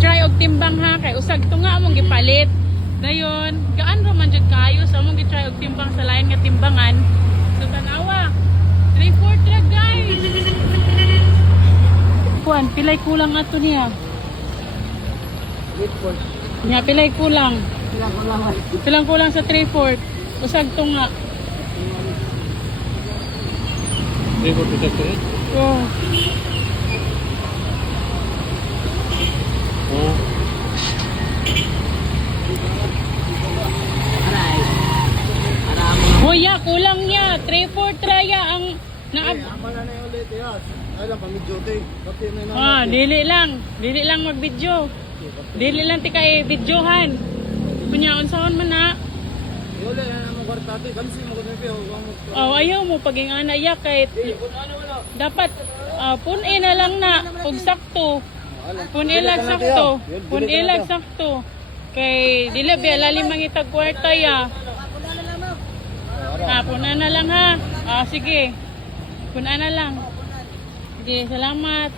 gi-try og timbang ha kay usag to nga among gipalit. Dayon, gaan ra man jud kayo sa among gi-try og timbang sa lain nga timbangan. So tanawa. 3/4 ra guys. Kuan, pilay kulang ato niya. Nya pilay kulang. Pilang kulang sa 3/4. Usag to nga. 3/4 usag to. Oh. Oh. Hoya, kulang niya. 3/4 raya ang na Amala na yung ulit, yes. Ay lang, pamidyo tayo. Pati na yung ah, dili lang mag-video. Dili lang ti kay videohan. Kunya unsahon man na. yung ulit, yan ang kwarta tayo. Kansi mo kung nabiyo. Oh, ayaw mo paging ana ya kay dapat pun-in na lang na og sakto. Pun-ilag sakto. Pun-ilag sakto. Kay dili ba lalim mangitag kwarta ya. Puna na lang ha. Sige. Puna na lang. Sige, salamat.